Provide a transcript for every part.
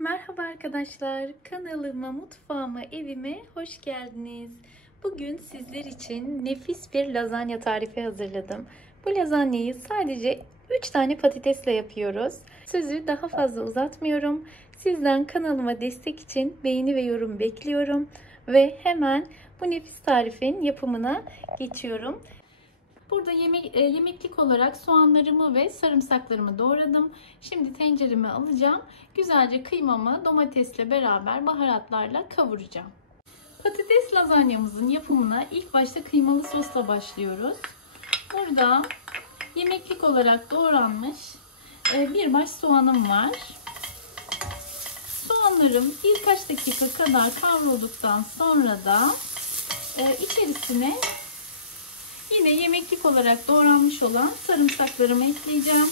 Merhaba arkadaşlar, kanalıma, mutfağıma, evime hoş geldiniz. Bugün sizler için nefis bir lazanya tarifi hazırladım. Bu lazanyayı sadece 3 tane patatesle yapıyoruz. Sözü daha fazla uzatmıyorum. Sizden kanalıma destek için beğeni ve yorum bekliyorum. Ve hemen bu nefis tarifin yapımına geçiyorum. Burada yemeklik olarak soğanlarımı ve sarımsaklarımı doğradım. Şimdi tencereme alacağım. Güzelce kıymamı domatesle beraber baharatlarla kavuracağım. Patates lazanyamızın yapımına ilk başta kıymalı sosla başlıyoruz. Burada yemeklik olarak doğranmış bir baş soğanım var. Soğanlarım birkaç dakika kadar kavrulduktan sonra da içerisine yine yemeklik olarak doğranmış olan sarımsaklarımı ekleyeceğim.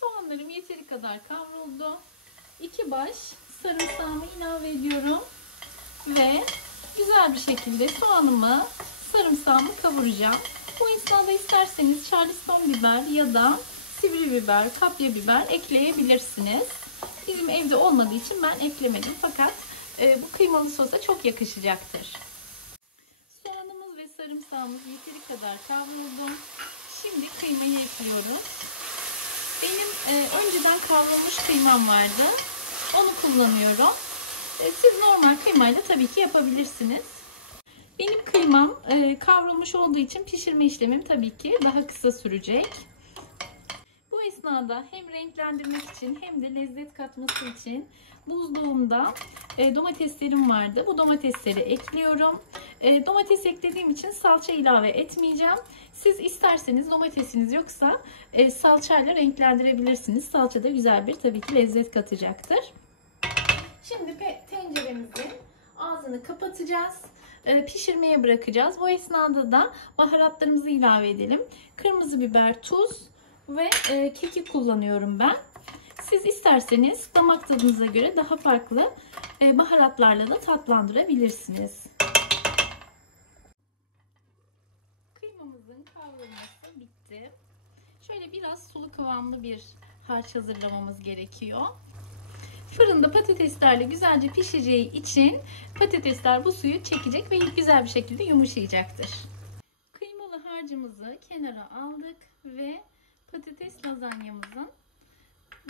Soğanlarım yeteri kadar kavruldu. 2 baş sarımsağımı ilave ediyorum. Ve güzel bir şekilde soğanımı, sarımsağımı kavuracağım. Bu esnada isterseniz Charleston biber ya da sivri biber, kapya biber ekleyebilirsiniz. Bizim evde olmadığı için ben eklemedim. Fakat bu kıymalı sosa çok yakışacaktır. Sarımsağımız yeteri kadar kavruldu. Şimdi kıymayı ekliyoruz. Benim önceden kavrulmuş kıymam vardı. Onu kullanıyorum. Siz normal kıymayla tabii ki yapabilirsiniz. Benim kıymam kavrulmuş olduğu için pişirme işlemim tabii ki daha kısa sürecek. Bu esnada hem renklendirmek için hem de lezzet katması için buzluğumda domateslerim vardı. Bu domatesleri ekliyorum. Domates eklediğim için salça ilave etmeyeceğim. Siz isterseniz domatesiniz yoksa salçayla renklendirebilirsiniz. Salça da güzel bir tabii ki lezzet katacaktır. Şimdi tenceremizin ağzını kapatacağız. Pişirmeye bırakacağız. Bu esnada da baharatlarımızı ilave edelim. Kırmızı biber, tuz ve kekik kullanıyorum ben. Siz isterseniz damak tadınıza göre daha farklı baharatlarla da tatlandırabilirsiniz. Kıymamızın kavrulması bitti. Şöyle biraz sulu kıvamlı bir harç hazırlamamız gerekiyor. Fırında patateslerle güzelce pişeceği için patatesler bu suyu çekecek ve güzel bir şekilde yumuşayacaktır. Kıymalı harcımızı kenara aldık ve patates lazanyamızın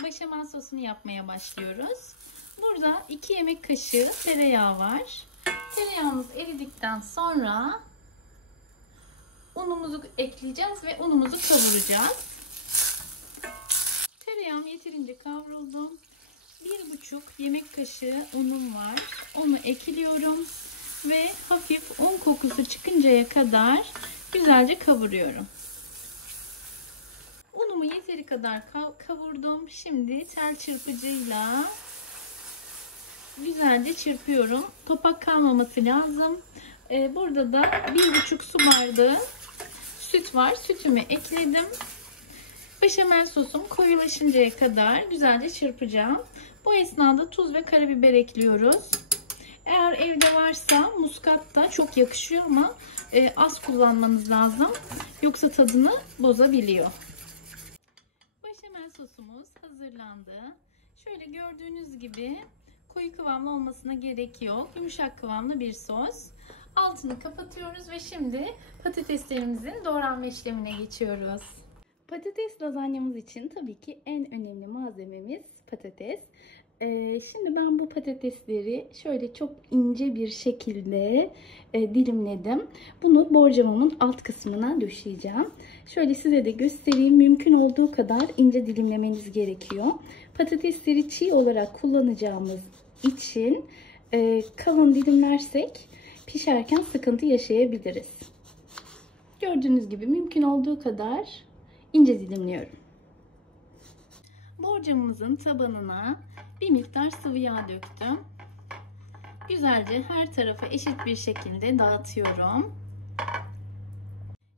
beşamel sosunu yapmaya başlıyoruz. Burada 2 yemek kaşığı tereyağı var. Tereyağımız eridikten sonra unumuzu ekleyeceğiz ve unumuzu kavuracağız. Tereyağım yeterince kavruldu. 1,5 yemek kaşığı unum var. Onu ekliyorum ve hafif un kokusu çıkıncaya kadar güzelce kavuruyorum. Unumu yeteri kadar kavurdum. Şimdi tel çırpıcıyla güzelce çırpıyorum. Topak kalmaması lazım. Burada da 1,5 su bardağı süt var. Sütümü ekledim. Beşamel sosum koyulaşıncaya kadar güzelce çırpacağım. Bu esnada tuz ve karabiber ekliyoruz. Eğer evde varsa muskat da çok yakışıyor ama az kullanmanız lazım. Yoksa tadını bozabiliyor. Beşamel sosumuz hazırlandı. Şöyle gördüğünüz gibi koyu kıvamlı olmasına gerek yok. Yumuşak kıvamlı bir sos. Altını kapatıyoruz ve şimdi patateslerimizin doğranma işlemine geçiyoruz. Patates lazanyamız için tabii ki en önemli malzememiz patates. Şimdi ben bu patatesleri şöyle çok ince bir şekilde dilimledim. Bunu borcamımın alt kısmına döşeyeceğim. Şöyle size de göstereyim. Mümkün olduğu kadar ince dilimlemeniz gerekiyor. Patatesleri çiğ olarak kullanacağımız için kalın dilimlersek pişerken sıkıntı yaşayabiliriz. Gördüğünüz gibi mümkün olduğu kadar ince dilimliyorum. Borcamımızın tabanına bir miktar sıvı yağ döktüm. Güzelce her tarafa eşit bir şekilde dağıtıyorum.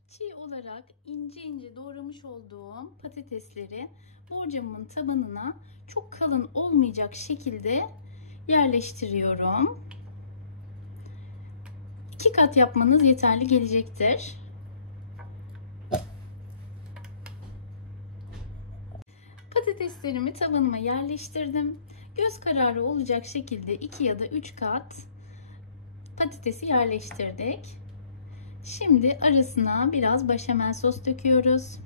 Çiğ olarak ince ince doğramış olduğum patatesleri borcamımın tabanına çok kalın olmayacak şekilde yerleştiriyorum. 2 kat yapmanız yeterli gelecektir. Patates Patateslerimi tavanıma yerleştirdim. Göz kararı olacak şekilde 2 ya da 3 kat patatesi yerleştirdik. Şimdi arasına biraz beşamel sos döküyoruz.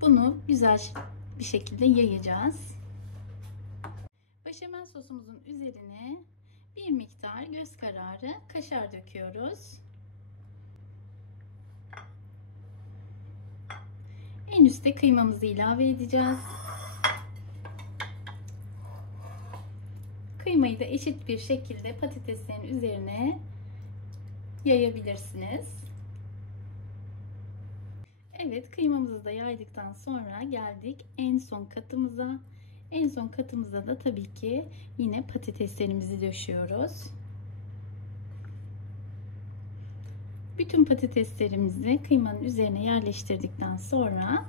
Bunu güzel bir şekilde yayacağız. Beşamel sosumuzun üzerine bir miktar göz kararı kaşar döküyoruz. En üstte kıymamızı ilave edeceğiz. Kıymayı da eşit bir şekilde patateslerin üzerine yayabilirsiniz. Evet, kıymamızı da yaydıktan sonra geldik en son katımıza. En son katımıza da tabii ki yine patateslerimizi döşüyoruz. Bütün patateslerimizi kıymanın üzerine yerleştirdikten sonra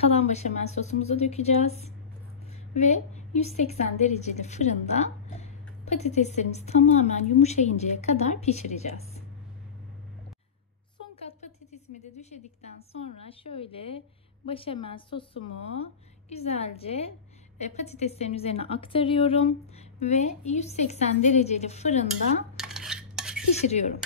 kalan beşamel sosumuzu dökeceğiz. Ve 180 dereceli fırında patateslerimiz tamamen yumuşayıncaya kadar pişireceğiz. Son kat patatesimi de döşedikten sonra şöyle beşamel sosumu güzelce patateslerin üzerine aktarıyorum ve 180 dereceli fırında pişiriyorum.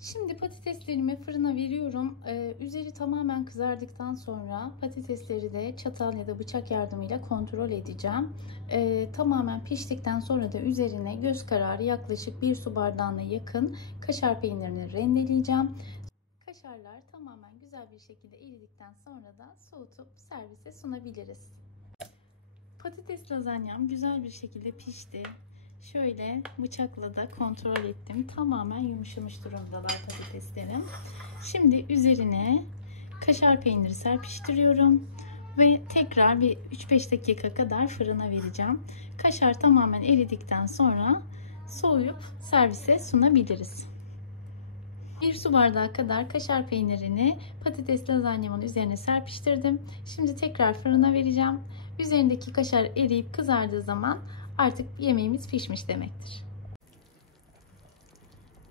Şimdi patateslerimi fırına veriyorum. Üzeri tamamen kızardıktan sonra patatesleri de çatal ya da bıçak yardımıyla kontrol edeceğim. Tamamen piştikten sonra da üzerine göz kararı yaklaşık 1 su bardağına yakın kaşar peynirini rendeleyeceğim. Kaşarlar tamamen güzel bir şekilde eridikten sonra da soğutup servise sunabiliriz. Patates lazanyam güzel bir şekilde pişti. Şöyle bıçakla da kontrol ettim. Tamamen yumuşamış durumdalar patateslerim. Şimdi üzerine kaşar peyniri serpiştiriyorum. Ve tekrar bir 3-5 dakika kadar fırına vereceğim. Kaşar tamamen eridikten sonra soğuyup servise sunabiliriz. 1 su bardağı kadar kaşar peynirini patates lazanyamın üzerine serpiştirdim. Şimdi tekrar fırına vereceğim. Üzerindeki kaşar eriyip kızardığı zaman artık yemeğimiz pişmiş demektir.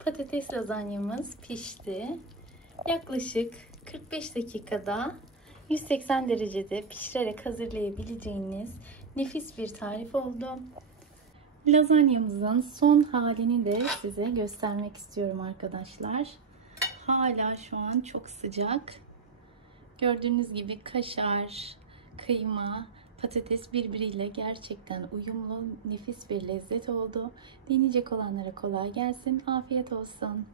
Patates lazanyamız pişti. Yaklaşık 45 dakikada 180 derecede pişirerek hazırlayabileceğiniz nefis bir tarif oldu. Lazanyamızın son halini de size göstermek istiyorum arkadaşlar. Hala şu an çok sıcak. Gördüğünüz gibi kaşar, kıyma, patates birbiriyle gerçekten uyumlu, nefis bir lezzet oldu. Deneyecek olanlara kolay gelsin, afiyet olsun.